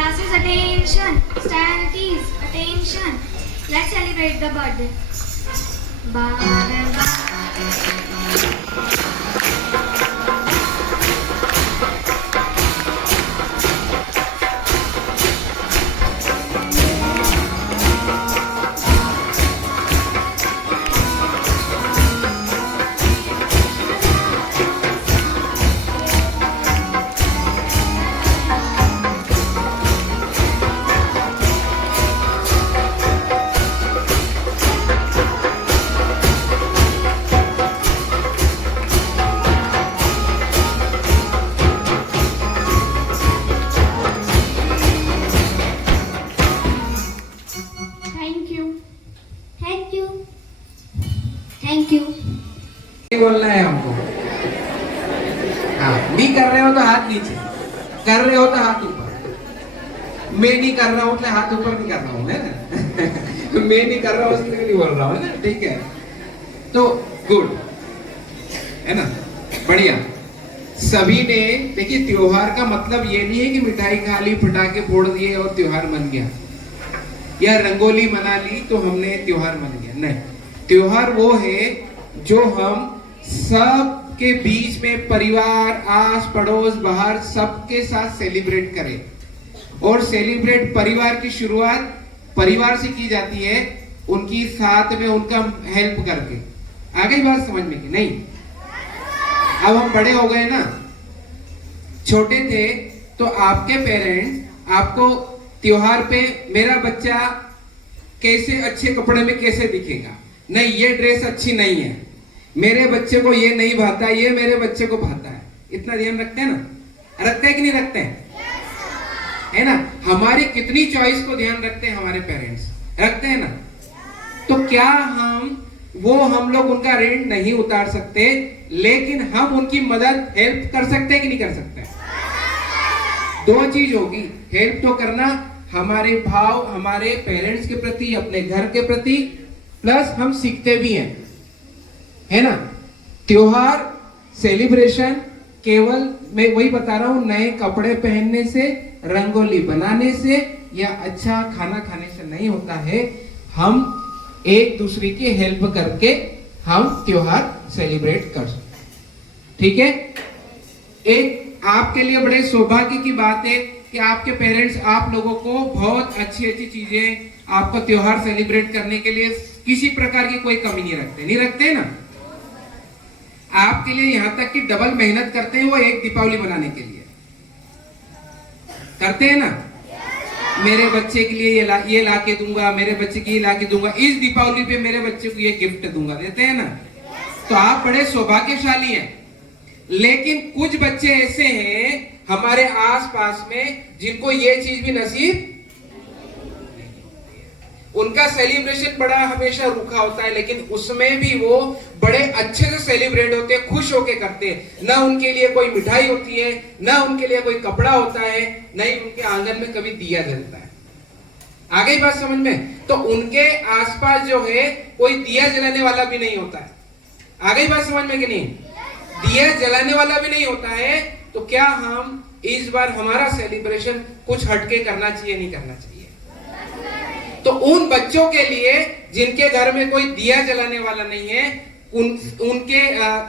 Classes attention. Stand at ease. Attention. Let's celebrate the birthday. Bye. Thank you. Thank you. Thank you. बोलना है हमको। हाँ, मी कर रहे हो तो हाथ नीचे, कर रहे हो तो हाथ ऊपर। मैं नहीं कर रहा हूँ तो हाथ ऊपर नहीं कर रहा हूँ, है ना? मैं नहीं कर रहा हूँ इसलिए नहीं बोल रहा हूँ, है ना? ठीक है। तो गुड, है ना? बढ़िया। सभी ने देखिए, त्योहार का मतलब ये नहीं है कि मिठाई खा ली, पटाखे फोड़ दिए और त्योहार बन गया, या रंगोली मना ली तो हमने त्योहार मन गया। नहीं, त्योहार वो है जो हम सब के बीच में परिवार, आस पड़ोस, बाहर सबके साथ सेलिब्रेट करें। और सेलिब्रेट परिवार की शुरुआत परिवार से की जाती है, उनकी साथ में उनका हेल्प करके। आ गई बात समझ में कि नहीं? अब हम बड़े हो गए ना, छोटे थे तो आपके पेरेंट्स आपको त्योहार पे मेरा बच्चा कैसे अच्छे कपड़े में कैसे दिखेगा, नहीं ये ड्रेस अच्छी नहीं है, मेरे बच्चे को ये नहीं भाता, ये मेरे बच्चे को भाता है, इतना ध्यान रखते हैं ना? रखते हैं कि नहीं रखते हैं? है ना? हमारी कितनी चॉइस को ध्यान रखते हैं हमारे पेरेंट्स, रखते हैं ना? तो क्या हम लोग उनका ऋण नहीं उतार सकते, लेकिन हम उनकी मदद, हेल्प कर सकते हैं कि नहीं कर सकते? दो चीज होगी, हेल्प तो करना हमारे भाव हमारे पेरेंट्स के प्रति, अपने घर के प्रति, प्लस हम सीखते भी हैं, है ना? त्योहार सेलिब्रेशन केवल, मैं वही बता रहा हूं, नए कपड़े पहनने से, रंगोली बनाने से या अच्छा खाना खाने से नहीं होता है। हम एक दूसरे की हेल्प करके हम त्योहार सेलिब्रेट कर सकते। ठीक है? एक आपके लिए बड़े सौभाग्य की बात है कि आपके पेरेंट्स आप लोगों को बहुत अच्छी अच्छी चीजें, आपका त्योहार सेलिब्रेट करने के लिए किसी प्रकार की कोई कमी नहीं रखते, नहीं रखते ना? आपके लिए यहां तक कि डबल मेहनत करते हैं वो एक दीपावली मनाने के लिए, करते हैं ना? मेरे बच्चे के लिए ये ला के दूंगा, मेरे बच्चे के लिए ला के दूंगा, इस दीपावली पे मेरे बच्चे को ये गिफ्ट दूंगा, देते हैं ना? तो आप बड़े सौभाग्यशाली हैं। लेकिन कुछ बच्चे ऐसे हैं हमारे आसपास में जिनको ये चीज भी नसीब, उनका सेलिब्रेशन बड़ा हमेशा रूखा होता है, लेकिन उसमें भी वो बड़े अच्छे से सेलिब्रेट होते हैं, खुश होके करते हैं। ना उनके लिए कोई मिठाई होती है, ना उनके लिए कोई कपड़ा होता है, ना ही उनके आंगन में कभी दिया जलता है। आ गई बात समझ में? तो उनके आसपास जो है कोई दिया जलाने वाला भी नहीं होता है। आ गई बात समझ में कि नहीं? दिया जलाने वाला भी नहीं होता है। तो क्या हम इस बार हमारा सेलिब्रेशन कुछ हटके करना चाहिए, नहीं करना चाहिए? तो उन बच्चों के लिए जिनके घर में कोई दिया जलाने वाला नहीं है, उनके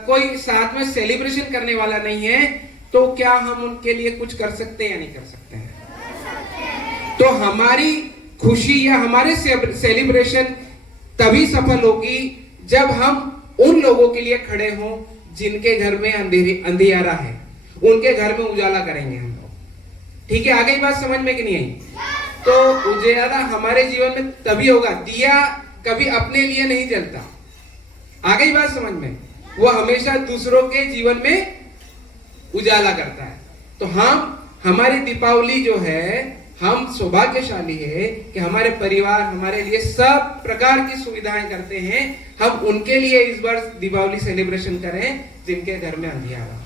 कोई साथ में सेलिब्रेशन करने वाला नहीं है, तो क्या हम उनके लिए कुछ कर सकते हैं या नहीं कर सकते हैं? तो हमारी खुशी या हमारे सेलिब्रेशन तभी सफल होगी जब हम उन लोगों के लिए खड़े हों जिनके घर में अंधियारा है, उनके घर में उजाला करेंगे हम लोग। ठीक है? आ गई बात समझ में कि नहीं आई? तो उजाला हमारे जीवन में तभी होगा, दिया कभी अपने लिए नहीं जलता। आ गई बात समझ में? वो हमेशा दूसरों के जीवन में उजाला करता है। तो हमारी दीपावली जो है, हम सौभाग्यशाली है कि हमारे परिवार हमारे लिए सब प्रकार की सुविधाएं करते हैं। हम उनके लिए इस बार दीपावली सेलिब्रेशन करें जिनके घर में अंधियारा,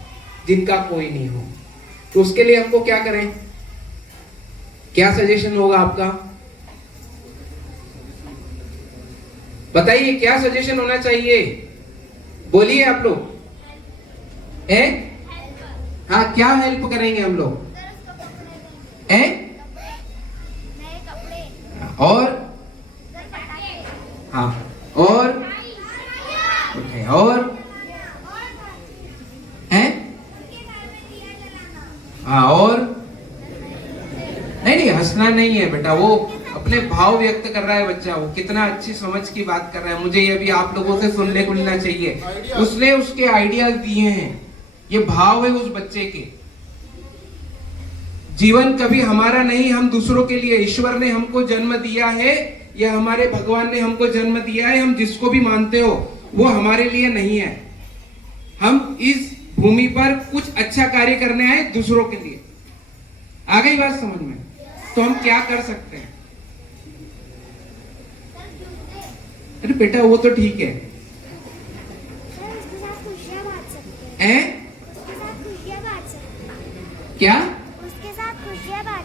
जिनका कोई नहीं हो। तो उसके लिए हमको क्या करें? क्या सजेशन होगा आपका? बताइए, क्या सजेशन होना चाहिए? बोलिए आप लोग। हाँ, क्या हेल्प करेंगे हम लोग? नहीं नहीं, हंसना नहीं है बेटा, वो अपने भाव व्यक्त कर रहा है बच्चा, वो कितना अच्छी समझ की बात कर रहा है। मुझे ये भी आप लोगों से सुनने को मिलना चाहिए। उसने उसके आइडियाज दिए हैं, ये भाव है उस बच्चे के। जीवन कभी हमारा नहीं, हम दूसरों के लिए। ईश्वर ने हमको जन्म दिया है या हमारे भगवान ने हमको जन्म दिया है, हम जिसको भी मानते हो वो हमारे लिए नहीं है। हम इस भूमि पर कुछ अच्छा कार्य करने आए दूसरों के लिए। आ गई बात समझ में? तो हम क्या कर सकते हैं? अरे बेटा वो तो ठीक है, क्या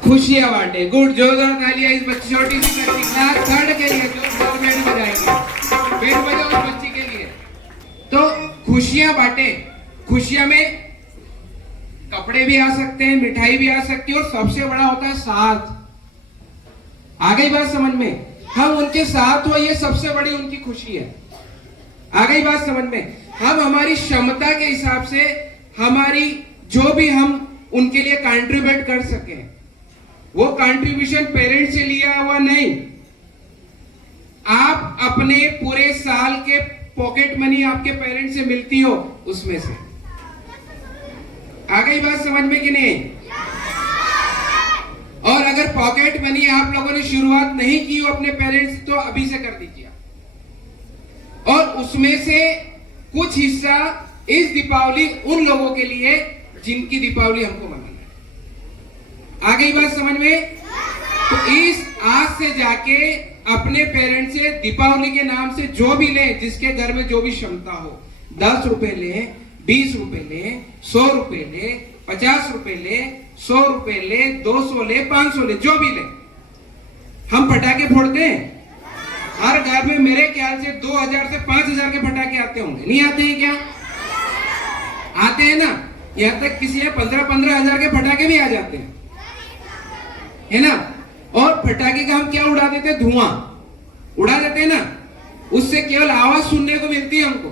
खुशियां बांटे। गुड, जोरदार तालियां इस बच्ची छोटी सी बच्ची क्लास 3rd के लिए जो बैंड बजाएंगे, बैंड बजाओ उस बच्ची के लिए। तो खुशियां बांटे। खुशियां में कपड़े भी आ सकते हैं, मिठाई भी आ सकती है, और सबसे बड़ा होता है साथ। आ गई बात समझ में? हम उनके साथ हो, ये सबसे बड़ी उनकी खुशी है। आ गई बात समझ में? हम हमारी क्षमता के हिसाब से हमारी जो भी हम उनके लिए कंट्रीब्यूट कर सके, वो कंट्रीब्यूशन पेरेंट्स से लिया हुआ नहीं, आप अपने पूरे साल के पॉकेट मनी आपके पेरेंट्स से मिलती हो उसमें से। आ गई बात समझ में कि नहीं? और अगर पॉकेट मनी आप लोगों ने शुरुआत नहीं की हो अपने पेरेंट्स, तो अभी से कर दीजिए। और उसमें से कुछ हिस्सा इस दीपावली उन लोगों के लिए जिनकी दीपावली हमको मनाना है। आ गई बात समझ में? तो इस आज से जाके अपने पेरेंट्स से दीपावली के नाम से जो भी ले, जिसके घर में जो भी क्षमता हो, 10 रुपए ले, 20 रुपए ले, 100 रुपए ले, 50 रुपए ले, 100 रुपए ले, 200 ले, 500 ले, जो भी ले। हम पटाखे फोड़ते हैं हर घर में, मेरे ख्याल से 2000 से 5000 के पटाखे आते होंगे, नहीं आते हैं क्या? आते हैं ना। यहाँ तक किसी में 15-15 हजार के पटाखे भी आ जाते हैं, है ना। और पटाखे का हम क्या उड़ा देते हैं? धुआं उड़ा देते हैं ना, उससे केवल आवाज सुनने को मिलती है हमको।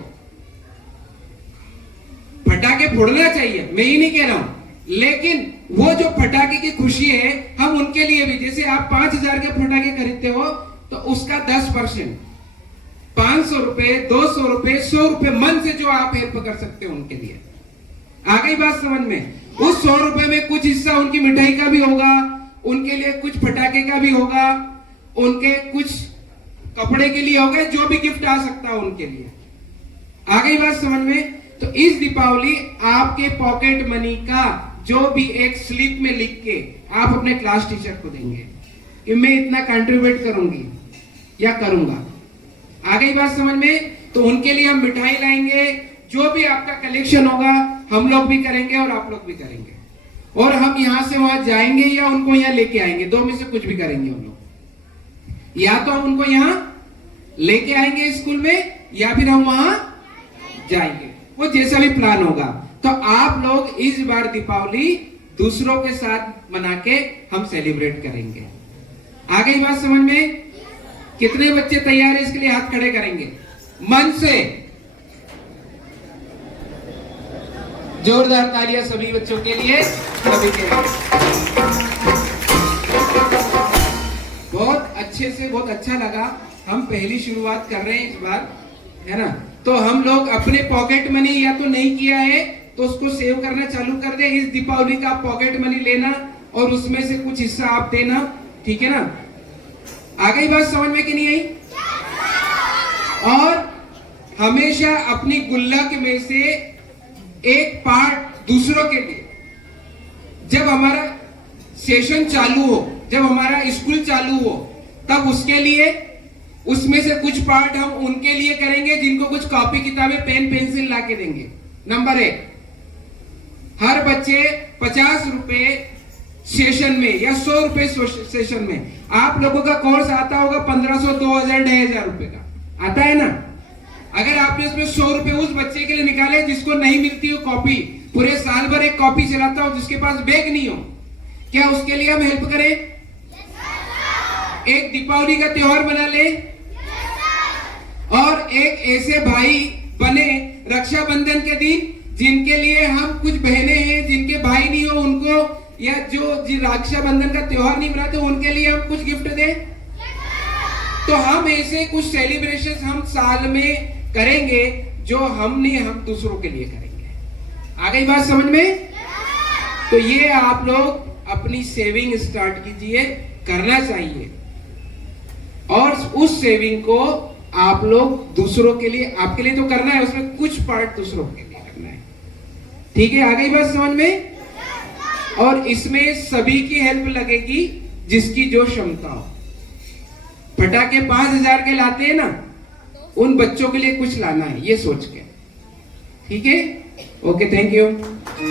पटाखे फोड़ना चाहिए, मैं ही नहीं कह रहा हूं, लेकिन वो जो पटाखे की खुशी है, हम उनके लिए भी, जैसे आप 5000 के पटाखे खरीदते हो तो उसका 10%, 500 रुपए, 200 रुपए, 100 रुपए मन से जो आप हेल्प कर सकते हो उनके लिए। आ गई बात समझ में? उस 100 रुपए में कुछ हिस्सा उनकी मिठाई का भी होगा, उनके लिए कुछ पटाखे का भी होगा, उनके कुछ कपड़े के लिए होगा, जो भी गिफ्ट आ सकता है उनके लिए। आ गई बात समझ में? तो इस दीपावली आपके पॉकेट मनी का जो भी एक स्लिप में लिख के आप अपने क्लास टीचर को देंगे कि मैं इतना कंट्रीब्यूट करूंगी या करूंगा। आ गई बात समझ में? तो उनके लिए हम मिठाई लाएंगे, जो भी आपका कलेक्शन होगा हम लोग भी करेंगे और आप लोग भी करेंगे, और हम यहां से वहां जाएंगे या उनको यहां लेके आएंगे, दो में से कुछ भी करेंगे हम लोग। या तो हम उनको यहां लेके आएंगे स्कूल में, या फिर हम वहां जाएंगे, वो जैसा भी प्लान होगा। तो आप लोग इस बार दीपावली दूसरों के साथ मना के हम सेलिब्रेट करेंगे। आ गई बात समझ में? कितने बच्चे तैयार है इसके लिए? हाथ खड़े करेंगे मन से। जोरदार तालियां सभी बच्चों के लिए, सभी के लिए। बहुत अच्छे से, बहुत अच्छा लगा। हम पहली शुरुआत कर रहे हैं इस बार, है ना। तो हम लोग अपने पॉकेट मनी या तो नहीं किया है तो उसको सेव करना चालू कर दे। इस दीपावली का पॉकेट मनी लेना और उसमें से कुछ हिस्सा आप देना, ठीक है ना। आ गई बात समझ में कि नहीं आई? और हमेशा अपनी गुल्लक में से एक पार्ट दूसरों के लिए, जब हमारा सेशन चालू हो, जब हमारा स्कूल चालू हो, तब उसके लिए उसमें से कुछ पार्ट हम उनके लिए करेंगे जिनको कुछ कॉपी किताबें, पेन पेंसिल ला के देंगे। नंबर 1, हर बच्चे 50 रुपए सेशन में या 100 रुपए सेशन में। आप लोगों का कोर्स आता होगा 1500, 2000, 2500 रुपए का आता है ना। अगर आपने उसमें 100 रुपए उस बच्चे के लिए निकाले जिसको नहीं मिलती हो कॉपी, पूरे साल भर एक कॉपी चलाता हो, जिसके पास बैग नहीं हो, क्या उसके लिए हम हेल्प करें? एक दीपावली का त्योहार बना ले और एक ऐसे भाई बने रक्षाबंधन के दिन जिनके लिए हम, कुछ बहनें हैं जिनके भाई नहीं हो, उनको या जो रक्षाबंधन का त्योहार नहीं मनाते उनके लिए हम कुछ गिफ्ट दें? तो हम ऐसे कुछ सेलिब्रेशन हम साल में करेंगे जो हम दूसरों के लिए करेंगे। आ गई बात समझ में? तो ये आप लोग अपनी सेविंग स्टार्ट कीजिए, करना चाहिए, और उस सेविंग को आप लोग दूसरों के लिए, आपके लिए तो करना है, उसमें कुछ पार्ट दूसरों के लिए करना है। ठीक है, आ गई बात समझ में? और इसमें सभी की हेल्प लगेगी जिसकी जो क्षमता हो। पटाखे 5,000 के लाते हैं ना, उन बच्चों के लिए कुछ लाना है, ये सोच के। ठीक है, ओके, थैंक यू।